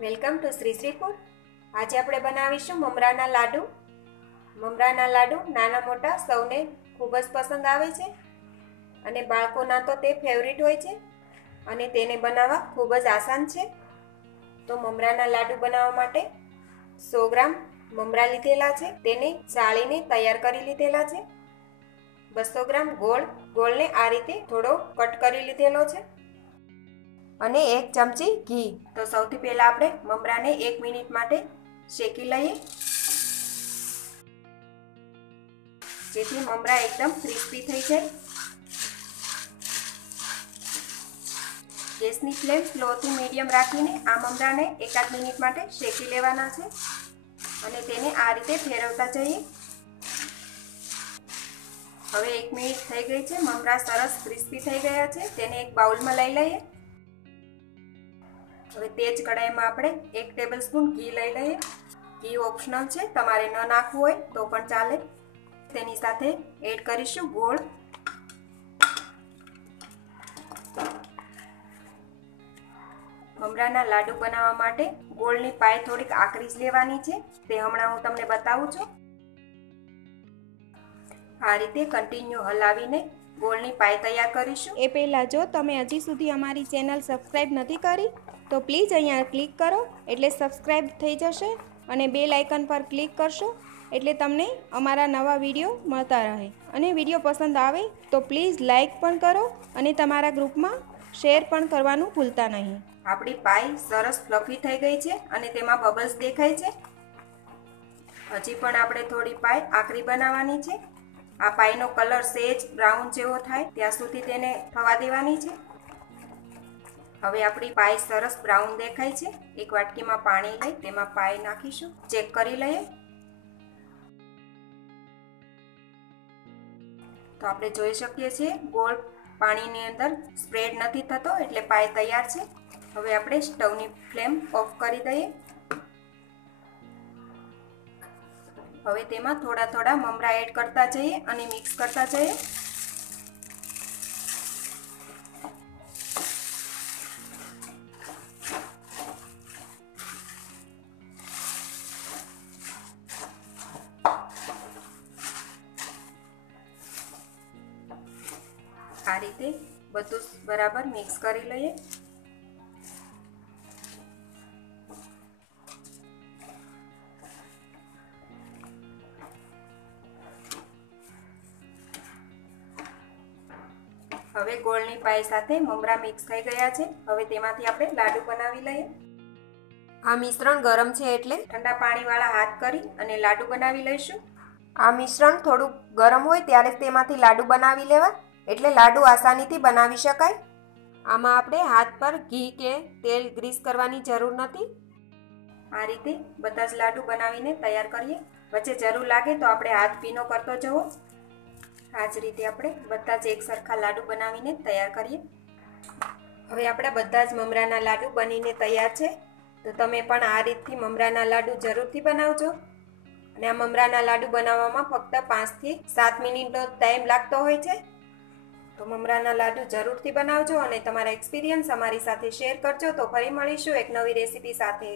Welcome to Shri Shri food. આજે આપણે બનાવીશું મમરાના લાડુ. મમરાના લાડુ નાના મોટા સૌને ખૂબ જ પસંદ આવે છે અને બાળકોના તો તે ફેવરિટ હોય છે અને તેને બનાવવા ખૂબ જ આસાન છે. તો મમરાના લાડુ બનાવવા માટે 100 ગ્રામ મમરા લીધેલા છે, તેને ચાળીને તૈયાર કરી લીધેલા છે. 200 ગ્રામ ગોળને આ રીતે થોડો કટ કરી લીધેલો છે અને 1 ચમચી ઘી. તો સૌથી પહેલા આપણે મમરાને 1 મિનિટ માટે શેકી લઈએ, જેથી મમરા એકદમ ક્રિસ્પી થઈ જાય. ગેસની ફ્લેમ સ્લો થી મીડિયમ રાખીને આ મમરાને 1-8 મિનિટ માટે શેકી લેવાના છે અને તેને આ રીતે ફેરવતા જઈએ. હવે 1 મિનિટ થઈ ગઈ છે, મમરા સરસ ક્રિસ્પી થઈ ગયા છે. તેને એક બાઉલમાં લઈ લઈએ. હવે તે જ કઢાઈમાં આપણે 1 ટેબલસ્પૂન ઘી લઈ લઈએ. ઘી ઓપ્શનલ છે, તમારે ન નાખવું હોય તો પણ ચાલે. તેની સાથે એડ કરીશું ગોળ. મમરાના લાડુ બનાવવા માટે ગોળની પાય થોડીક આકરી જ લેવાની છે, તે હમણાં હું તમને બતાવું છું. આ રીતે કન્ટિન્યુ હલાવીને ગોળની પાય તૈયાર કરીશું. એ પહેલાં જો તમે હજી સુધી અમારી ચેનલ સબસ્ક્રાઈબ નથી કરી તો પ્લીઝ અહીંયા ક્લિક કરો એટલે સબસ્ક્રાઈબ થઈ જશે અને બેલ આઇકન પર ક્લિક કરશો એટલે તમને અમારા નવા વિડીયો મળતા રહે. અને વિડીયો પસંદ આવે તો પ્લીઝ લાઈક પણ કરો અને તમારા ગ્રુપમાં શેર પણ કરવાનું ભૂલતા નહીં. આપણી પાય સરસ ફ્લફી થઈ ગઈ છે અને તેમાં બબલ્સ દેખાય છે. હજી પણ આપણે થોડી પાય આકરી બનાવવાની છે. આ પાયનો કલર સેજ બ્રાઉન જેવો થાય ત્યાં સુધી તેને થવા દેવાની છે. હવે આપણી પાય સરસ બ્રાઉન દેખાય છે. એક વાટકીમાં પાણી લઈ તેમાં પાય નાખીશું, ચેક કરી લઈએ. તો આપણે જોઈ શકીએ છીએ ગોળ પાણીની અંદર સ્પ્રેડ નથી થતો એટલે પાય તૈયાર છે. હવે આપણે સ્ટવની ફ્લેમ ઓફ કરી દઈએ. હવે તેમાં થોડા થોડા મમરા એડ કરતા જઈએ અને મિક્સ કરતા જઈએ. આ રીતે બધું બરાબર મિક્સ કરી લઈએ. હવે ગોળની પાય સાથે મમરા મિક્સ થઈ ગયા છે. હવે તેમાંથી આપણે લાડુ બનાવી લઈએ. આ મિશ્રણ ગરમ છે એટલે ઠંડા પાણીવાળા હાથ કરી અને લાડુ બનાવી લઈશું. આ મિશ્રણ થોડું ગરમ હોય ત્યારે તેમાંથી લાડુ બનાવી લેવા, એટલે લાડુ આસાનીથી બનાવી શકાય. આમાં આપણે હાથ પર ઘી કે તેલ ગ્રીસ કરવાની જરૂર નથી. આ રીતે બધા જ લાડુ બનાવીને તૈયાર કરીએ. વચ્ચે જરૂર લાગે તો આપણે હાથ ભીનો કરતો જવો. આ જ રીતે આપણે બધા જ એક સરખા લાડુ બનાવીને તૈયાર કરીએ. હવે આપણા બધા જ મમરાના લાડુ બનીને તૈયાર છે. તો તમે પણ આ રીતથી મમરાના લાડુ જરૂરથી બનાવજો. અને આ મમરાના લાડુ બનાવવામાં ફક્ત 5 થી 7 મિનિટનો ટાઈમ લાગતો હોય છે. તો મમરાના લાડુ જરૂરથી બનાવજો અને તમારા એક્સપિરિયન્સ અમારી સાથે શેર કરજો. તો ફરી મળીશું એક નવી રેસીપી સાથે.